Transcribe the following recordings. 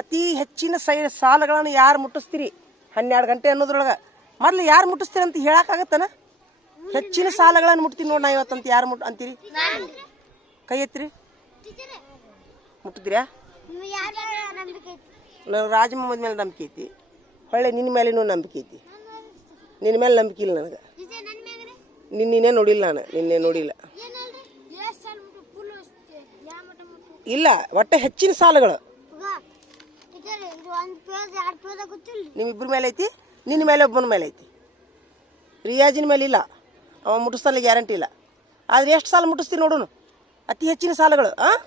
ಅತಿ ಹೆಚ್ಚಿನ ಸಾಲಗಳನ್ನು ಯಾರು ಮುಟ್ಟಿಸ್ತೀರಿ 12 ಗಂಟೆ ಅನ್ನೋದ್ರೊಳಗೆ ಮೊದಲು ಯಾರು ಮುಟ್ಟಿಸ್ತೀರಿ ಅಂತ ಹೇಳಕ್ಕಾಗತ್ತನ? ಹೆಚ್ಚಿನ ಸಾಲಗಳನ್ನು ಮುಟ್ತೀನಿ ನೋಡಿ ನಾ ಇವತ್ತಂತ ಯಾರು ಅಂತೀರಿ? ಕೈ ಎತ್ತಿರಿ. ಮುಟ್ಟಿದ್ರ್ಯಾ? ನಾವು ರಾಜ ಮೊಹಮ್ಮದ್ ಮೇಲೆ ನಂಬಿಕೆ ಐತಿ, ಹೊಳ್ಳೆ ನಿನ್ನ ಮೇಲೇನೂ ನಂಬಿಕೆ ಐತಿ. ನಿನ್ನ ಮೇಲೆ ನಂಬಿಕೆ ಇಲ್ಲ ನನಗೆ. ನಿನ್ನೆ ನೋಡಿಲ್ಲ ನಾನು, ನಿನ್ನೆ ನೋಡಿಲ್ಲ. ಇಲ್ಲ, ಒಟ್ಟೆ ಹೆಚ್ಚಿನ ಸಾಲಗಳು ನಿಮ್ಮಿಬ್ಬರ ಮೇಲೆ ಐತಿ, ನಿನ್ನ ಮೇಲೆ ಒಬ್ಬನ ಮೇಲೆ ಐತಿ. ರಿಯಾಜಿನ ಮೇಲೆ ಇಲ್ಲ, ಅವ ಮುಟ್ಟಿಸ್ತಾನೆ ಗ್ಯಾರಂಟಿ ಇಲ್ಲ. ಆದ್ರೆ ಎಷ್ಟು ಸಾಲ ಮುಟ್ಟಿಸ್ತೀವಿ ನೋಡೋಣ, ಅತಿ ಹೆಚ್ಚಿನ ಸಾಲಗಳು. ಹಾಂ,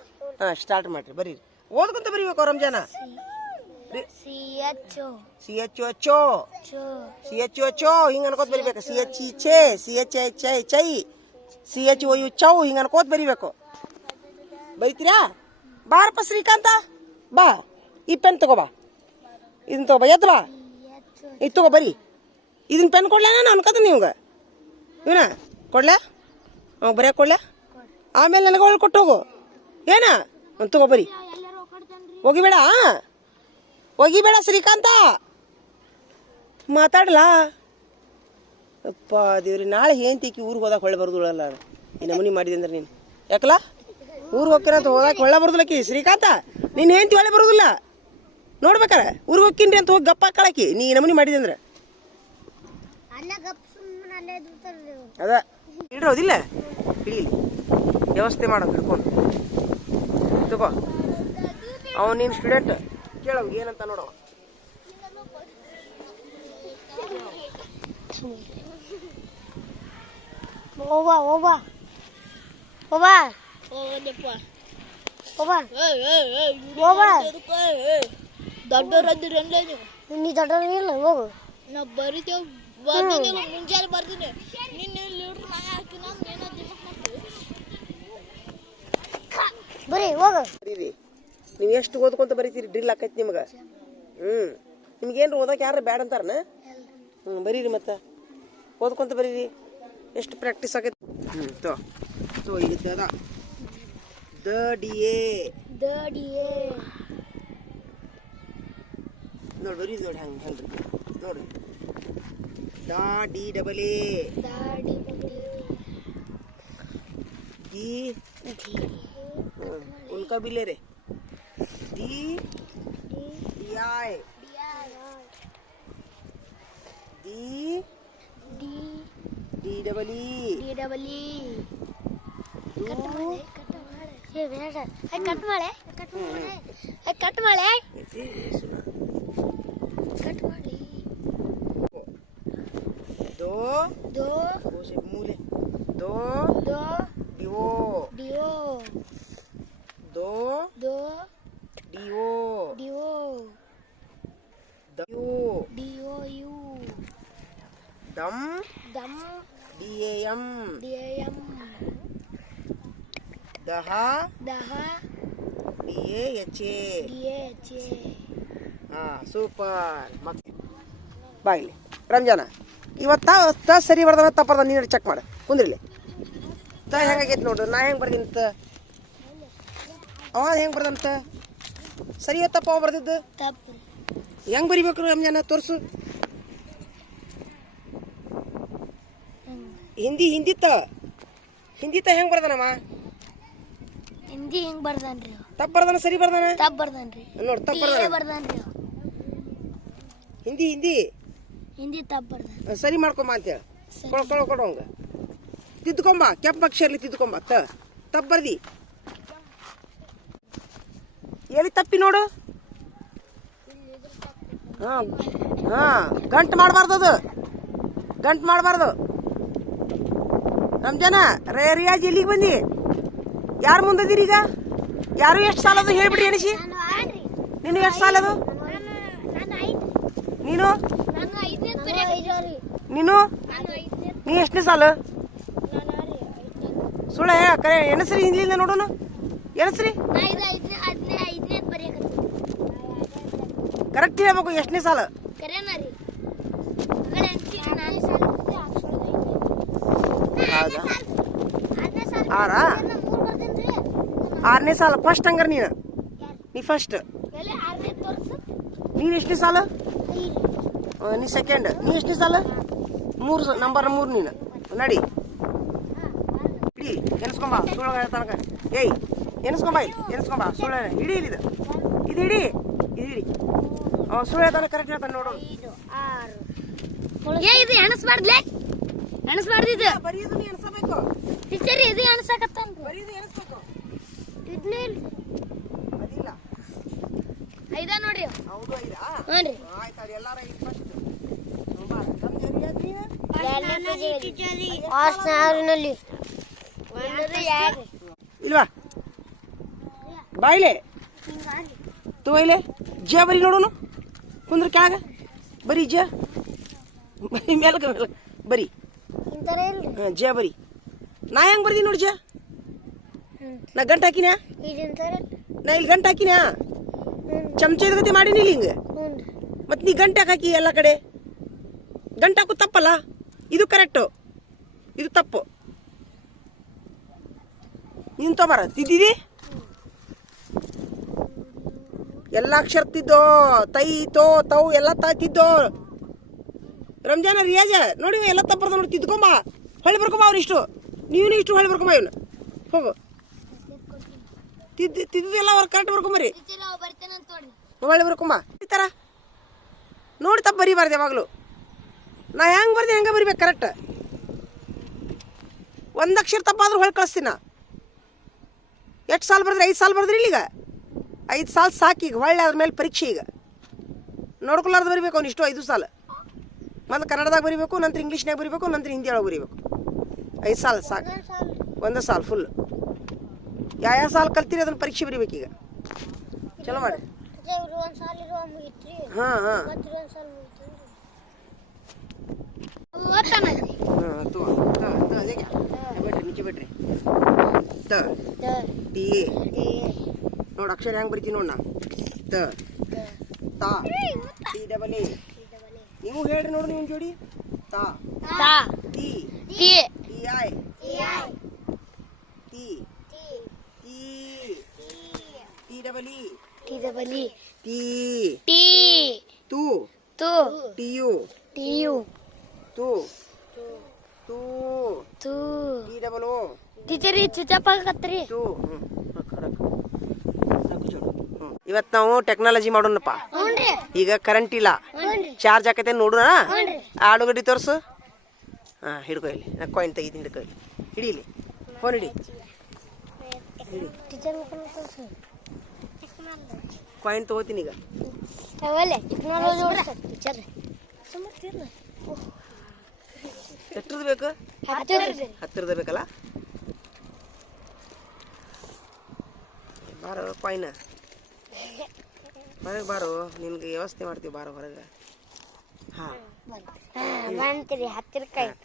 ಸ್ಟಾರ್ಟ್ ಮಾಡಿರಿ, ಬರೀರಿ. ಓದ್ಕೊಂತ ಬರೀಬೇಕು ರಂಜಾನ. ಹಿಂಗ ಅನ್ಕೋತ ಬರಿಬೇಕು. CHOU ಹಿಂಗ ಅನ್ಕೋತ ಬರಿಬೇಕು. ಬೈತೀರಾ? ಬಾರಪ್ಪ ಶ್ರೀಕಾಂತ, ಬಾ, ಈ ಪೆನ್ ತಗೋಬಾ, ಇದನ್ನ ತಗೋಬಾ, ಎದ್ದು ಬಾ, ಇದು ತಗೋ ಬರಿ. ಇದನ್ನ ಪೆನ್ ಕೊಡ್ಲ ನಾನು ಅನ್ಕೋತ ನಿಮ್ಗೆ. ಇವನ ಕೊಡ್ಲ, ಅವಾಗ ಬರೆಯಕ್ಕೆ ಕೊಡ್ಲ, ಆಮೇಲೆ ನನಗೆ ಒಳ್ಳೆ ಕೊಟ್ಟು ಹೋಗು. ಏನ ತಗೋ ಬರಿ. ಹೋಗಿಬೇಡ, ಹೋಗಿಬೇಡ ಶ್ರೀಕಾಂತ, ಮಾತಾಡಲ್ಲ. ಅಪ್ಪ ದೇವ್ರಿ, ನಾಳೆ ಏಂತಿಕ್ಕಿ ಊರಿಗೆ ಹೋದಾಗ ಹೊಳೆ ಬರೋದಿಲ್ಲ. ಈ ನಮೂನಿ ಮಾಡಿದೆ ಅಂದ್ರೆ ನೀನು ಯಾಕಲ್ಲ ಊರಿಗೆ ಹೋಗ್ತೀರಂತ ಹೋದಾಗ ಹೊಳೆ ಬರೋದಿಲ್ಲಕಿ. ಶ್ರೀಕಾಂತ, ನೀನು ಏಂತಿ ಹೊಳೆ ಬರೋದಿಲ್ಲ ನೋಡ್ಬೇಕಾರ. ಊರಿಗೆ ಹೋಗ್ತೀನಿ ಅಂತ ಹೋಗಿ ಗಪ್ಪ ಹಾಕಳಕಿ ನೀ ನಮೂನಿ ಮಾಡಿದೆ ಅಂದ್ರೆ. ಅದ ಇಡ್ರೋದಿಲ್ಲ, ಇಡೀಲಿ ವ್ಯವಸ್ಥೆ ಮಾಡೋದು ಹಿಡ್ಕೊಂಡು ತಗೋ. ಅವನು ನೀನು ಸ್ಟೂಡೆಂಟ್, ಕೇಳವ್ ಏನಂತ ನೋಡವ. ದೊಡ್ಡವರದ್ದಿರ ನೀ ದೊಡ್ಡವ್ರಿಲ್ಲ, ಹೋಗು. ನಾ ಬರಿತೇವೆ, ಮುಂಜಾನೆ ಬರ್ತೀನಿ. ನಿನ್ನೆ ಲೀಡ್ರ್ ನಾ ಹಾಕಿನ ಬರೀ ಹೋಗು. ನೀವು ಎಷ್ಟು ಓದ್ಕೊಂತ ಬರೀತೀರಿ? ಡ್ರಿಲ್ ಆಕೈತಿ ನಿಮ್ಗೆ. ನಿಮ್ಗೇನ್ರ ಓದಕ್ಕೆ ಯಾರು ಬ್ಯಾಡ ಅಂತಾರನ? ಬರೀರಿ, ಮತ್ತೆ ಓದ್ಕೊಂತ ಬರೀರಿ. ಎಷ್ಟು ಪ್ರಾಕ್ಟೀಸ್ ಆಗೈತಿ. ತೋ ಈಗ ದ ಡಿ ಎ ನೋಡಿ, ಬರೀ ನೋಡಿ ಹಂಗೆ ಹೆಂಗ್ರಿ ನೋಡ್ರಿ. ದಾ ಡಿ ಡಬಲ್ ಎ ಡಿ उनका भी ले रे. D I D double E cut ಮಾಡೆ दो से मूले दो डिओ दो DIO दम DAM दहा DAHA. ಸೂಪರ್. ಬಾಯಿಲಿ ರಂಜಾನ, ಇವತ್ತ ಸರಿ ಬರ್ದಾನ ತಪ್ಪರ್ದ ನೀನು ಚೆಕ್ ಮಾಡು. ಕುಂದ್ರಿಲಿ. ಹೆಂಗಾಗೈತಿ ನೋಡ್ರಿ, ನಾ ಹೆಂಗೆ ಬರ್ದೀನಿ. ಅವ ಹೆಂಗೆ ಬರ್ದಂತ ಸರಿ ತಪ್ಪ ಅವ ಬರ್ದಿದ್ದು ಹೆಂಗೆ ಬರಿಬೇಕು ರಂಜಾನ ತೋರಿಸು. ಹಿಂದಿ ಹೆಂಗೆ ಬರ್ದಾನಮ್ಮ? ಹಿಂದಿ ಹೆಂಗೆ ಬರ್ದಾನ್ರಿ? ತಪ್ಪು ಬರ್ದಾನ ಸರಿ ಬರ್ದಾನ? ತಪ್ಪು ಬರ್ದಾನ್ರಿ ನೋಡಿ, ತಪ್ಪು ಬರ್ದಾನ್ರಿ. ಹಿಂದಿ ತಪ್ಪು ಬರ್ದಾನ. ಸರಿ ಮಾಡ್ಕೊಂಬ ಅಂತೇಳಿ ಕೊಡೋಂಗ ತಿದ್ಕೊಂಬ, ಕೆಂಪು ಅಕ್ಷರಲಿ ತಿದ್ಕೊಂಬ. ತಪ್ಪು ಬರ್ದಿ ಎಲ್ಲಿ ತಪ್ಪಿ ನೋಡು. ಗಂಟು ಮಾಡಬಾರ್ದು, ಅದು ಗಂಟು ಮಾಡಬಾರ್ದು. ರಂಜಾನ, ರಿಯಾಜ್ ಎಲ್ಲಿಗೆ ಬಂದಿ? ಯಾರು ಮುಂದದಿರಿ ಈಗ? ಯಾರು ಎಷ್ಟು ಸಾಲ ಅದು ಹೇಳ್ಬಿಡ್ರಿ ಎಣಿಸಿ. ನೀನು ಎಷ್ಟು ಸಾಲ ಅದು? ನೀನು ನೀ ಎಷ್ಟನೇ ಸಾಲ? ಸುಳ್ಳ ಕರೆ ಎಣಸ್ರಿ, ಹಿಂದಿಲಿಂದ ನೋಡೋಣ. ಎಣಸ್ರಿ, ಕರೆಕ್ಟ್ ಹೇಳ್ಬೇಕು. ಎಷ್ಟನೇ ಸಾಲ? ಆರನೇ ಸಾಲ ಫಸ್ಟ್. ಹಂಗಾರ ನೀ ಫಸ್ಟ್ ನೀನು ಎಷ್ಟನೇ ಸಾಲ? ನೀ ಸೆಕೆಂಡ್. ನೀ ಎಷ್ಟನೇ ಸಾಲ? 3 ನಂಬರ್ 3 ನೀನು. ನಡಿ ಇಡಿ ಎನ್ಸ್ಕೊಂಬ ಸುಳ್ಳು ತನಕ. ಏಯ್ ಎನ್ಸ್ಕೊಂಬ ಎನ್ಸ್ಕೊಂಬ ಸುಳ್ಳು ಇಡಿ ಇದು ಇದು ಇಡಿ ಇದು ಇಡಿ. ಸುಳ್ಳು ಹೇಳ್ತಾನೆ ಕರೆಕ್ಟ್ ಹೇಳ್ತಾನೆ ನೋಡು. ಇದು ಎಣಸ್ಬಾರ್ದ್ಲೆ ಎಣಸ್ಬಾರ್ದು ಇದು ಬರೀದು ನೀ ಎನ್ಸಬೇಕು. ಟೀಚರ್ ಇದು ಎಣಸಕತ್ತಾನ ಬರೀದು ಎನ್ಸ್ಬೇಕು. ಇದ್ನೇ ಅದಿಲ್ಲ 5 ನೋಡ್ರಿ. ಹೌದು 5 ಹ್ಞೂ ರೀ. ಆಯ್ತು ಅದು ಎಲ್ಲಾರ ಫಸ್ಟ್ ಇಲ್ವಾ ಬಾಯ್ಲೆ ತೋಯ್ಲೆ ಜ ಬರಿ ನೋಡೋನು ಕುಂದ್ರ ಕ್ಯಾಗ ಬರೀ ಜ ಬರೀ ಮೇಲಕ ಬರಿ ಜ ಬರಿ. ನಾ ಹೆಂಗ್ ಬರ್ದಿ ನೋಡಿ ಜ. ನಾ ಗಂಟು ಹಾಕಿನ್ಯಾ? ನಾ ಇಲ್ಲಿ ಗಂಟು ಹಾಕಿನ್ಯಾ? ಚಮಚದ ಗತಿ ಮಾಡೀನಿ ಇಲ್ಲಿ ಹಿಂಗೆ. ಮತ್ತೆ ನೀ ಗಂಟೆ ಹಾಕಿ ಎಲ್ಲ ಕಡೆ ಗಂಟೆ ಹಾಕು ತಪ್ಪಲ್ಲ. ಇದು ಕರೆಕ್ಟು, ಇದು ತಪ್ಪು. ನೀನು ತೊಂಬಾರ ತಿದ್ದಿದಿ ಎಲ್ಲ ಅಕ್ಷರ ತಿದ್ದೋ. ತೈ ತೋ ತೌ ಎಲ್ಲ ತಿದ್ದೋ. ರಂಜಾನ ರಿಯಾಜ ನೋಡಿ ಎಲ್ಲ ತಪ್ಪರ್ದ ನೋಡಿ. ತಿದ್ಕೊಂಬ ಹೊಳೆ ಬರ್ಕೊಂಬ ಅವ್ರು ಇಷ್ಟು. ನೀನು ಇಷ್ಟು ಹೊಳೆ ಬರ್ಕೊಂಬ ಇವನು. ಹೋಗು ತಿದ್ದು ಎಲ್ಲ ಅವ್ರು ಕರೆಕ್ಟ್ ಬರ್ಕೊಂಬರಿ. ಹೊಳೆ ಬರ್ಕೊಂಬ ಈ ಥರ ನೋಡಿ ತಪ್ಪು ಬರೀಬಾರ್ದು ಯಾವಾಗಲೂ. ನಾ ಹೆಂಗೆ ಬರ್ದೆ ಹೆಂಗೆ ಬರಿಬೇಕು ಕರೆಕ್ಟ್. ಒಂದು ಅಕ್ಷರ ತಪ್ಪಾದ್ರೂ ಹೊಳೆ ಕಳಿಸ್ತೀನಿ ನಾ. ಎಷ್ಟು ಸಾಲ ಬರ್ದ್ರಿ? 5 ಸಾಲ ಬರ್ದ್ರಿ ಇಲ್ಲಿಗ. 5 ಸಾಲ ಸಾಕೀಗ. ಹೊಳ್ಳೆ ಅದ್ರ ಮೇಲೆ ಪರೀಕ್ಷೆ ಈಗ ನೋಡ್ಕೊಲಾರ್ದು ಬರಿಬೇಕು ಅವ್ನು ಇಷ್ಟು 5 ಸಾಲ. ಮೊದಲು ಕನ್ನಡದಾಗ ಬರಿಬೇಕು, ನಂತರ ಇಂಗ್ಲೀಷ್ನಾಗ ಬರಿಬೇಕು, ನಂತರ ಹಿಂದಿ ಒಳಗೆ ಬರಿಬೇಕು. 5 ಸಾಲ ಸಾಕು. ಒಂದು ಸಾಲ ಫುಲ್. ಯಾವ ಸಾಲ ಕಲ್ತೀರಿ ಅದನ್ನು ಪರೀಕ್ಷೆ ಬರಿಬೇಕೀಗ. ಚಲೋ ಮಾಡಿ. ಹಾಂ ಹಾಂ ಬಿಡ್ರಿ ನಿಚೆ ಬಿಡ್ರಿ. ಟಿ ನೋಡು ಅಕ್ಷರ ಹೆಂಗೆ ಬರಿತೀನಿ ನೋಡ್ ನಾ. ತಾ ಟಿ ಡಬಲ್ ಎ. ನೀವು ಹೇಳ್ರಿ ನೋಡು ನೀವು ಜೋಡಿ. ತಾ T T I T T double E T T ತು ತು ಟಿ ಯು ಟಿಯು ತು ತು ತು ಟಿ ಡಬಲ್ ಓ. ಟೀಚರ್ ಈ ಚುಚ್ಚಪ್ಪಾಗತ್ರಿ. ತು ಇವತ್ತು ನಾವು ಟೆಕ್ನಾಲಜಿ ಮಾಡೋಣಪ್ಪ. ಈಗ ಕರೆಂಟ್ ಇಲ್ಲ, ಚಾರ್ಜ್ ಹಾಕೈತೆ ನೋಡೋಣ. ಆಲೂಗಡ್ಡಿ ತೋರಿಸು. ಹಾಂ ಹಿಡ್ಕೊ ಇಲ್ಲಿ. ನಾ ಕಾಯಿನ್ ತೆಗಿತೀನಿ. ಹಿಡ್ಕೊ ಇಲ್ಲಿ. ಹಿಡೀಲಿ ಫೋನ್ ಹಿಡಿ. ಕಾಯಿನ್ ತಗೋತೀನಿ ಈಗ. ಎಷ್ಟರದ್ದು ಬೇಕು? 10 ಬೇಕಲ್ಲ. ಬಾರೋ ಕಾಯಿನ ಹೊರಗೆ ಬಾರೋ. ನಿನ್ಗೆ ವ್ಯವಸ್ಥೆ ಮಾಡ್ತೀವಿ ಬಾರೋ ಹೊರಗೆ. ಹಾಂ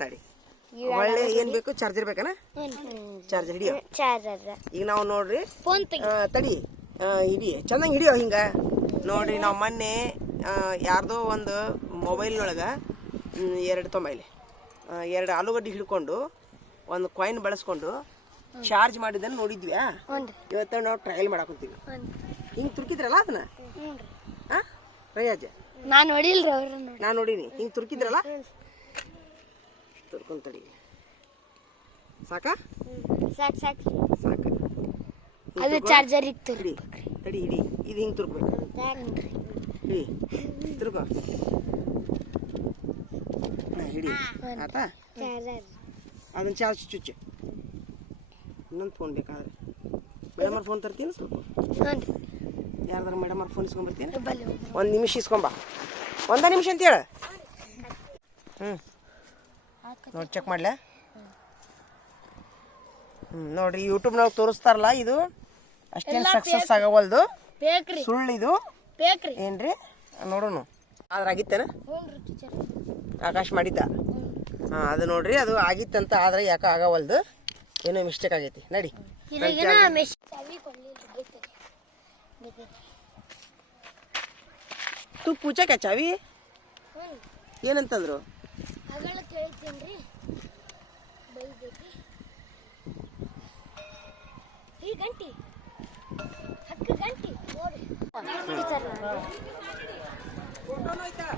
ತಡಿ. ಒಳ್ಳೆ ಏನು ಬೇಕು? ಚಾರ್ಜರ್ ಬೇಕನ? ಚಾರ್ಜರ್ ಹಿಡಿಯೋ. ಈಗ ನಾವು ನೋಡ್ರಿ ತಡಿ ಹಿಡಿ ಚಂದಂಗೆ ಹಿಡಿಯೋ. ಹಿಂಗೆ ನೋಡ್ರಿ ನಾವು ಮೊನ್ನೆ ಯಾರ್ದೋ ಒಂದು ಮೊಬೈಲ್ನೊಳಗೆ 2 ತೊಂಬೈಲಿ 2 ಆಲೂಗಡ್ಡೆ ಹಿಡ್ಕೊಂಡು ಒಂದು ಕಾಯಿನ್ ಬಳಸ್ಕೊಂಡು ಚಾರ್ಜ್ ಮಾಡಿದ್ದನ್ನು ನೋಡಿದ್ವಿ. ಇವತ್ತು ನಾವು ಟ್ರಯಲ್ ಮಾಡಾಕೊಂತೀವಿ. ಹಿಂಗೆ ತುರ್ಕಿದ್ರಲ್ಲ ಅದನ್ನ. ಹಾಂ ರಯಾಜ ನಾನು ನೋಡಿಲ್ರಿ. ನಾನು ನೋಡೀನಿ. ಹಿಂಗೆ ತುರ್ಕಿದ್ರಲ್ಲ ತುರ್ಕೊಂಡ್ ತಡಿ. ಸಾಕ ಸಾಕು ಸಾಕು ಸಾಕು. ಅದು ಚಾರ್ಜರ್ ಇತ್ತು. ಹಿಡಿ ತಡಿ ಹಿಡಿ. ಇದು ಹಿಂಗೆ ತುರ್ಕ್ಬೇಕು. ಹಿಡಿ ತುರ್ಕೋ. ಹಿಡಿ ಆತಾ. ಅದನ್ನ ಚಾರ್ಜ್ ಚುಚ್ಚು. ಇನ್ನೊಂದು ಫೋನ್ ಬೇಕಾದ್ರೆ ಮೇಡಮ್ ಅವ್ರ ಫೋನ್ ತರ್ತೀನಿ ಸ್ವಲ್ಪ. ಯಾರ್ದಾರ ಮೇಡಮ್ ಅವ್ರ ಫೋನ್ ಇಸ್ಕೊಂಬರ್ತೀನಿ. 1 ನಿಮಿಷ ಇಸ್ಕೊಂಬ. 1 ನಿಮಿಷ ಅಂತ ಹೇಳ. ನೋಡಿ ಚೆಕ್ ಮಾಡ್ಲ. ನೋಡ್ರಿ ಯೂಟ್ಯೂಬ್ನಾಗ ತೋರಿಸ್ತಾರಲ್ಲ ಇದು ಅಷ್ಟೇನು ಸಕ್ಸಸ್ ಆಗವಲ್ದು. ಸುಳ್ಳು ಇದು ಏನ್ರಿ ನೋಡೋಣ. ಆದ್ರೆ ಆಗಿತ್ತೇನ? ಆಕಾಶ್ ಮಾಡಿದ್ದ. ಹಾಂ ಅದು ನೋಡ್ರಿ ಅದು ಆಗಿತ್ತಂತ. ಆದ್ರೆ ಯಾಕೆ ಆಗವಲ್ದು, ಏನೋ ಮಿಸ್ಟೇಕ್ ಆಗೈತಿ. ನಡಿ ತು ಪೂಜಾ ಕ್ಯಾ ಚಾವಿ ಏನಂತಂದ್ರು? ಫೋಟೋನು ಐತಾ